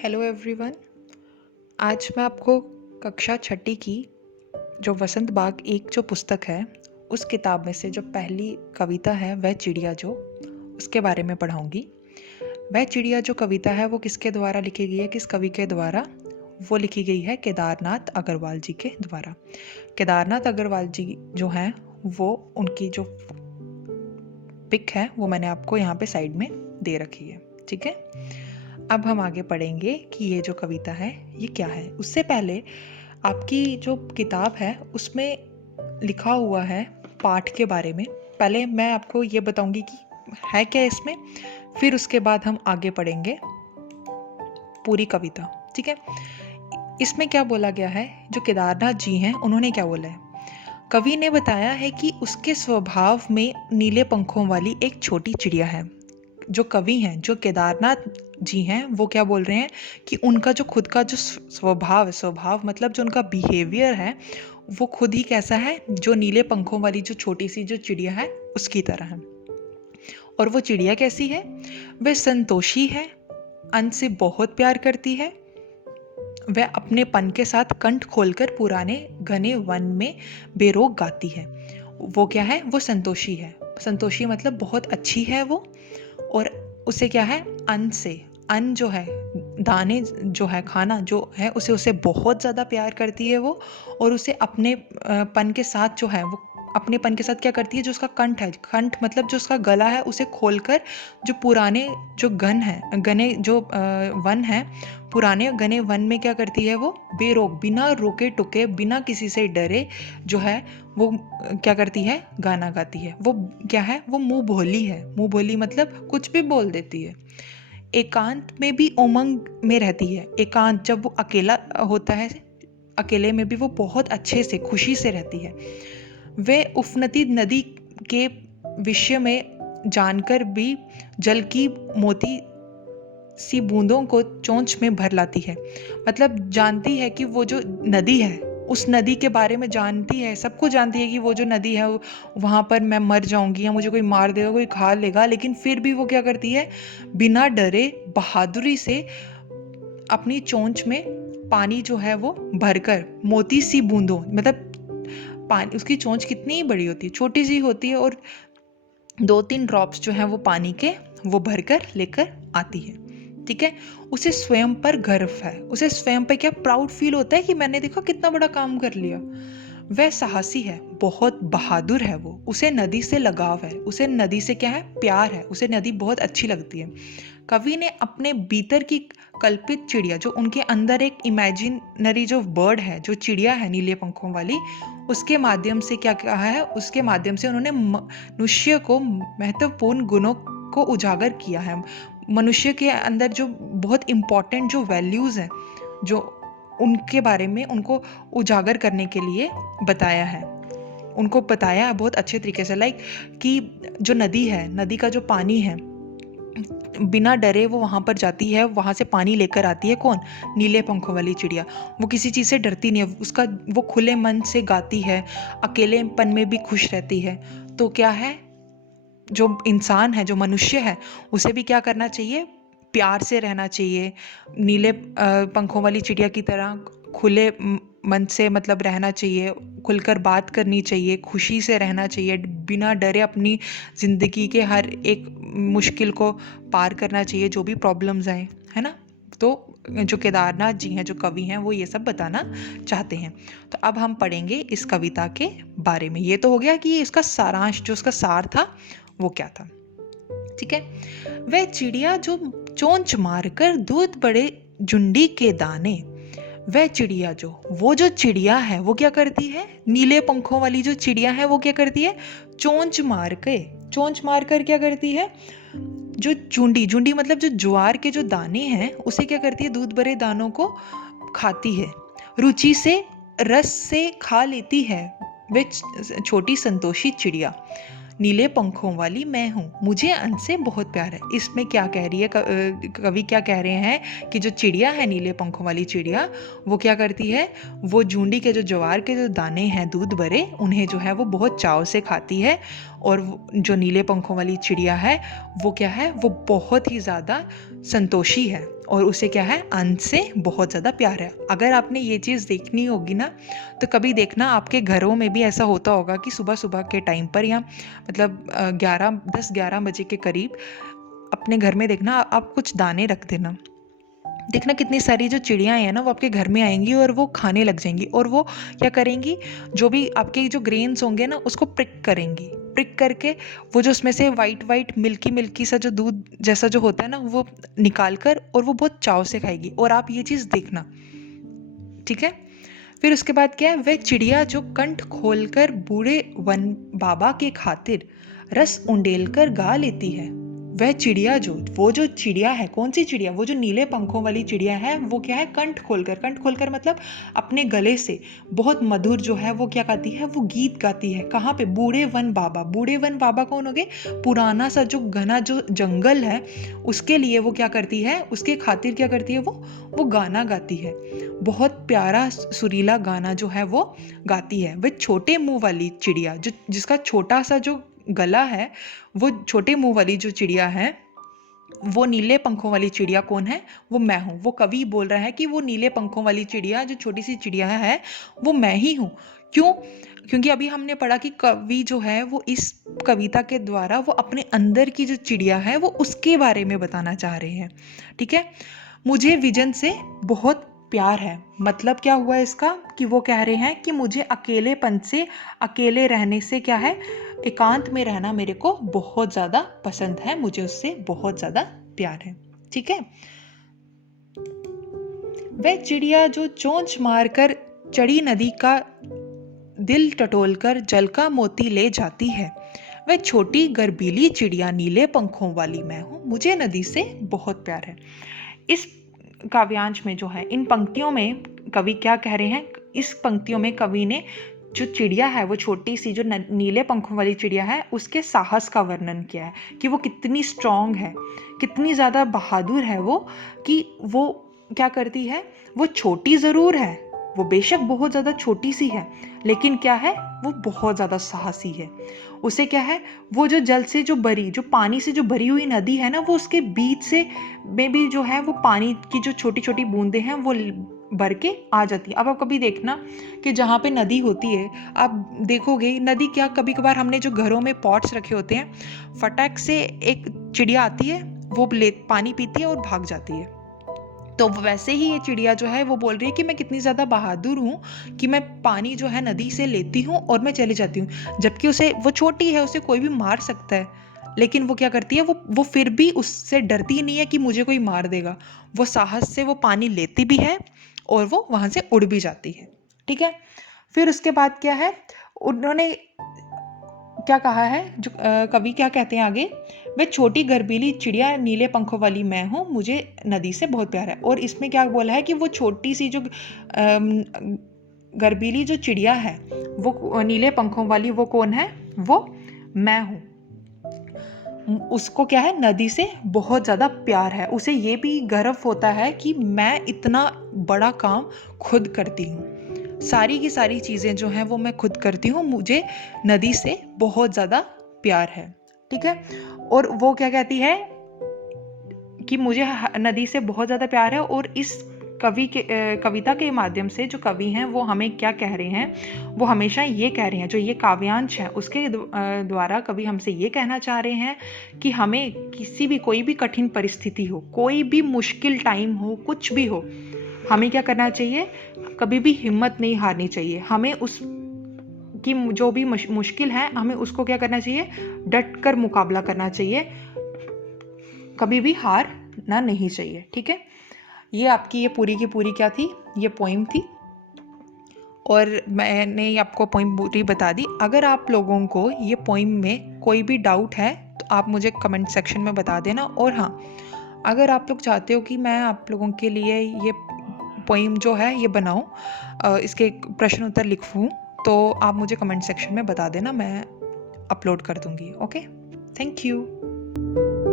Hello everyone. आज मैं आपको कक्षा छठी की जो वसंत बाग एक जो पुस्तक है उस किताब में से जो पहली कविता है वह चिड़िया जो उसके बारे में पढ़ाऊंगी। वह चिड़िया जो कविता है वो किसके द्वारा लिखी गई है, किस कवि के द्वारा? वो लिखी गई है केदारनाथ अग्रवाल जी के द्वारा। केदारनाथ अग्रवाल जी जो हैं वो उनकी जो पिक है वो मैंने आपको यहाँ पे साइड में दे रखी है। ठीक है, अब हम आगे पढ़ेंगे कि ये जो कविता है ये क्या है। उससे पहले आपकी जो किताब है उसमें लिखा हुआ है पाठ के बारे में। पहले मैं आपको ये बताऊंगी कि है क्या इसमें, फिर उसके बाद हम आगे पढ़ेंगे पूरी कविता। ठीक है, इसमें क्या बोला गया है, जो केदारनाथ जी हैं उन्होंने क्या बोला है। कवि ने बताया है कि उसके स्वभाव में नीले पंखों वाली एक छोटी चिड़िया है। जो कवि हैं, जो केदारनाथ जी हैं, वो क्या बोल रहे हैं कि उनका जो खुद का जो स्वभाव है, स्वभाव मतलब जो उनका बिहेवियर है वो खुद ही कैसा है, जो नीले पंखों वाली जो छोटी सी जो चिड़िया है उसकी तरह है। और वो चिड़िया कैसी है? वह संतोषी है, अन्न से बहुत प्यार करती है। वह अपने पन के साथ कंठ खोलकर पुराने घने वन में बेरोक गाती है। वो क्या है? वो संतोषी है। संतोषी मतलब बहुत अच्छी है वो। और उसे क्या है? अन्न से, अन्न जो है, दाने जो है, खाना जो है, उसे बहुत ज़्यादा प्यार करती है वो। और उसे अपने पन के साथ जो है वो अपने पन के साथ क्या करती है, जो उसका कंठ है, कंठ मतलब जो उसका गला है, उसे खोलकर जो पुराने जो घने जो वन है, पुराने घने वन में क्या करती है वो बेरोक, बिना रोके टुके, बिना किसी से डरे जो है वो क्या करती है, गाना गाती है। वो क्या है? वो मुंह भोली है। मुंह भोली मतलब कुछ भी बोल देती है। एकांत में भी उमंग में रहती है। एकांत जब वो अकेला होता है, अकेले में भी वो बहुत अच्छे से खुशी से रहती है। वे उफनती नदी के विषय में जानकर भी जल की मोती सी बूंदों को चोंच में भर लाती है। मतलब जानती है कि वो जो नदी है, उस नदी के बारे में जानती है, सबको जानती है कि वो जो नदी है वहाँ पर मैं मर जाऊंगी या मुझे कोई मार देगा, कोई खा लेगा, लेकिन फिर भी वो क्या करती है, बिना डरे बहादुरी से अपनी चोंच में पानी जो है वो भरकर, मोती सी बूंदों मतलब पानी, उसकी चोंच कितनी बड़ी होती है, छोटी सी होती है, और 2-3 ड्रॉप्स जो हैं वो पानी के वो भरकर लेकर आती है। ठीक है, उसे स्वयं पर गर्व है। उसे स्वयं पर क्या प्राउड फील होता है कि मैंने देखो कितना बड़ा काम कर लिया। वह साहसी है, बहुत बहादुर है वो। उसे नदी से लगाव है, उसे नदी से क्या है, प्यार है, उसे नदी बहुत अच्छी लगती है। कवि ने अपने भीतर की कल्पित चिड़िया, जो उनके अंदर एक इमेजिनरी जो बर्ड है, जो चिड़िया है नीले पंखों वाली, उसके माध्यम से क्या कहा है, उसके माध्यम से उन्होंने मनुष्य को महत्वपूर्ण गुणों को उजागर किया है। मनुष्य के अंदर जो बहुत इम्पोर्टेंट जो वैल्यूज़ हैं, जो उनके बारे में उनको उजागर करने के लिए बताया है। उनको बताया बहुत अच्छे तरीके से, लाइक कि जो नदी है, नदी का जो पानी है, बिना डरे वो वहाँ पर जाती है, वहाँ से पानी लेकर आती है। कौन? नीले पंखों वाली चिड़िया। वो किसी चीज़ से डरती नहीं है, उसका वो खुले मन से गाती है, अकेलेपन में भी खुश रहती है। तो क्या है, जो इंसान है, जो मनुष्य है, उसे भी क्या करना चाहिए, प्यार से रहना चाहिए। नीले पंखों वाली चिड़िया की तरह खुले मन से मतलब रहना चाहिए, खुलकर बात करनी चाहिए, खुशी से रहना चाहिए, बिना डरे अपनी ज़िंदगी के हर एक मुश्किल को पार करना चाहिए, जो भी प्रॉब्लम्स आए, है ना। तो जो केदारनाथ जी हैं, जो कवि हैं, वो ये सब बताना चाहते हैं। तो अब हम पढ़ेंगे इस कविता के बारे में। ये तो हो गया कि इसका सारांश, जो उसका सार था वो क्या था। ठीक है, वह चिड़िया जो चोंच मारकर दूध बड़े झुंडी के दाने। वह चिड़िया जो, वो जो चिड़िया है वो क्या करती है, नीले पंखों वाली जो चिड़िया है वो क्या करती है, चोंच मार के, चोंच मार कर क्या करती है, जो झुंडी, झुंडी मतलब जो ज्वार के जो दाने हैं उसे क्या करती है, दूध भरे दानों को खाती है, रुचि से रस से खा लेती है। वह छोटी संतोषी चिड़िया, नीले पंखों वाली मैं हूँ, मुझे अन्न से बहुत प्यार है। इसमें क्या कह रही है, कवि क्या कह रहे हैं कि जो चिड़िया है, नीले पंखों वाली चिड़िया, वो क्या करती है, वो झुंडी के जो ज्वार के जो दाने हैं दूध भरे, उन्हें जो है वो बहुत चाव से खाती है। और जो नीले पंखों वाली चिड़िया है वो क्या है, वो बहुत ही ज़्यादा संतोषी है और उसे क्या है, अन्न से बहुत ज़्यादा प्यार है। अगर आपने ये चीज़ देखनी होगी ना, तो कभी देखना आपके घरों में भी ऐसा होता होगा कि सुबह सुबह के टाइम पर या मतलब 10-11 बजे के करीब अपने घर में देखना आप कुछ दाने रख देना। देखना कितनी सारी जो चिड़ियाँ हैं ना वो आपके घर में आएंगी और वो खाने लग जाएंगी, और वो क्या करेंगी, जो भी आपके जो ग्रेन्स होंगे ना उसको प्रिक करेंगी। प्रिक करके वो जो उसमें से वाइट वाइट मिल्की मिल्की सा जो दूध जैसा जो होता है ना वो निकाल कर, और वो बहुत चाव से खाएगी, और आप ये चीज़ देखना, ठीक है। फिर उसके बाद क्या है, वह चिड़िया जो कंठ खोलकर बूढ़े वन बाबा के खातिर रस उंडेल कर गा लेती है। वह चिड़िया वो जो चिड़िया है, कौन सी चिड़िया, वो जो नीले पंखों वाली चिड़िया है, वो क्या है, कंठ खोलकर मतलब अपने गले से बहुत मधुर जो है वो क्या गाती है, वो गीत गाती है। कहाँ पे, बूढ़े वन बाबा। बूढ़े वन बाबा कौन हो गए, पुराना सा जो घना जो जंगल है उसके लिए वो क्या करती है, उसके खातिर क्या करती है, वो गाना गाती है। बहुत प्यारा सुरीला गाना जो है वो गाती है। वह छोटे मुंह वाली चिड़िया जो जिसका छोटा सा जो गला है, वो छोटे मुंह वाली जो चिड़िया है, वो नीले पंखों वाली चिड़िया कौन है, वो मैं हूँ। वो कवि बोल रहा है कि वो नीले पंखों वाली चिड़िया जो छोटी सी चिड़िया है वो मैं ही हूँ। क्यों, क्योंकि अभी हमने पढ़ा कि कवि जो है वो इस कविता के द्वारा वो अपने अंदर की जो चिड़िया है वो उसके बारे में बताना चाह रहे हैं, ठीक है। मुझे विजन से बहुत प्यार है, मतलब क्या हुआ इसका, कि वो कह रहे हैं कि मुझे अकेलेपन से, अकेले रहने से क्या है, एकांत में रहना मेरे को बहुत ज़्यादा पसंद है, मुझे उससे बहुत ज़्यादा प्यार है, ठीक है। वह चिड़िया जो चोंच मारकर चढ़ी नदी का दिल टटोलकर जल का मोती ले जाती है, वह छोटी गर्बीली चिड़िया नीले पंखों वाली मैं हूँ, मुझे नदी से बहुत प्यार है। इस काव्यांश में जो है, इन पंक्तियों में कवि क्या कह रहे हैं, इस पंक्तियों में कवि ने जो चिड़िया है, वो छोटी सी जो नीले पंखों वाली चिड़िया है, उसके साहस का वर्णन किया है कि वो कितनी स्ट्रांग है, कितनी ज़्यादा बहादुर है वो, कि वो क्या करती है, वो छोटी ज़रूर है, वो बेशक बहुत ज़्यादा छोटी सी है, लेकिन क्या है, वो बहुत ज़्यादा साहसी है। उसे क्या है, वो जो जल से जो पानी से जो भरी हुई नदी है ना, वो उसके बीच से में भी जो है वो पानी की जो छोटी छोटी बूंदें हैं वो भर के आ जाती है। अब आप कभी देखना कि जहाँ पे नदी होती है, आप देखोगे नदी क्या, कभी कभार हमने जो घरों में पॉट्स रखे होते हैं, फटाक से एक चिड़िया आती है, वो पानी पीती है और भाग जाती है। तो वैसे ही ये चिड़िया जो है वो बोल रही है कि मैं कितनी ज़्यादा बहादुर हूँ कि मैं पानी जो है नदी से लेती हूँ और मैं चली जाती हूँ, जबकि उसे, वो छोटी है, उसे कोई भी मार सकता है, लेकिन वो क्या करती है, वो फिर भी उससे डरती नहीं है कि मुझे कोई मार देगा। वो साहस से वो पानी लेती भी है और वो वहाँ से उड़ भी जाती है, ठीक है। फिर उसके बाद क्या है, उन्होंने क्या कहा है, जो कवि क्या कहते हैं आगे, वे छोटी गर्बीली चिड़िया नीले पंखों वाली मैं हूँ, मुझे नदी से बहुत प्यार है। और इसमें क्या बोला है कि वो छोटी सी जो गर्बीली जो चिड़िया है, वो नीले पंखों वाली, वो कौन है, वो मैं हूँ। उसको क्या है, नदी से बहुत ज़्यादा प्यार है, उसे ये भी गर्व होता है कि मैं इतना बड़ा काम खुद करती हूँ, सारी की सारी चीज़ें जो हैं वो मैं खुद करती हूँ, मुझे नदी से बहुत ज़्यादा प्यार है, ठीक है। और वो क्या कहती है कि मुझे नदी से बहुत ज़्यादा प्यार है। और इस कविता के माध्यम से जो कवि हैं वो हमें क्या कह रहे हैं, वो हमेशा ये कह रहे हैं, जो ये काव्यांश है उसके द्वारा कवि हमसे ये कहना चाह रहे हैं कि हमें किसी भी, कोई भी कठिन परिस्थिति हो, कोई भी मुश्किल टाइम हो, कुछ भी हो, हमें क्या करना चाहिए, कभी भी हिम्मत नहीं हारनी चाहिए। हमें उस की जो भी मुश्किल है, हमें उसको क्या करना चाहिए, डट कर मुकाबला करना चाहिए, कभी भी हारना नहीं चाहिए, ठीक है। ये आपकी ये पूरी की पूरी क्या थी, ये पोइम थी, और मैंने आपको पोइम पूरी बता दी। अगर आप लोगों को ये पोइम में कोई भी डाउट है तो आप मुझे कमेंट सेक्शन में बता देना। और हाँ, अगर आप लोग चाहते हो कि मैं आप लोगों के लिए ये पोइम जो है ये बनाऊं, इसके प्रश्न उत्तर लिखूं, तो आप मुझे कमेंट सेक्शन में बता देना, मैं अपलोड कर दूंगी। Okay, thank you.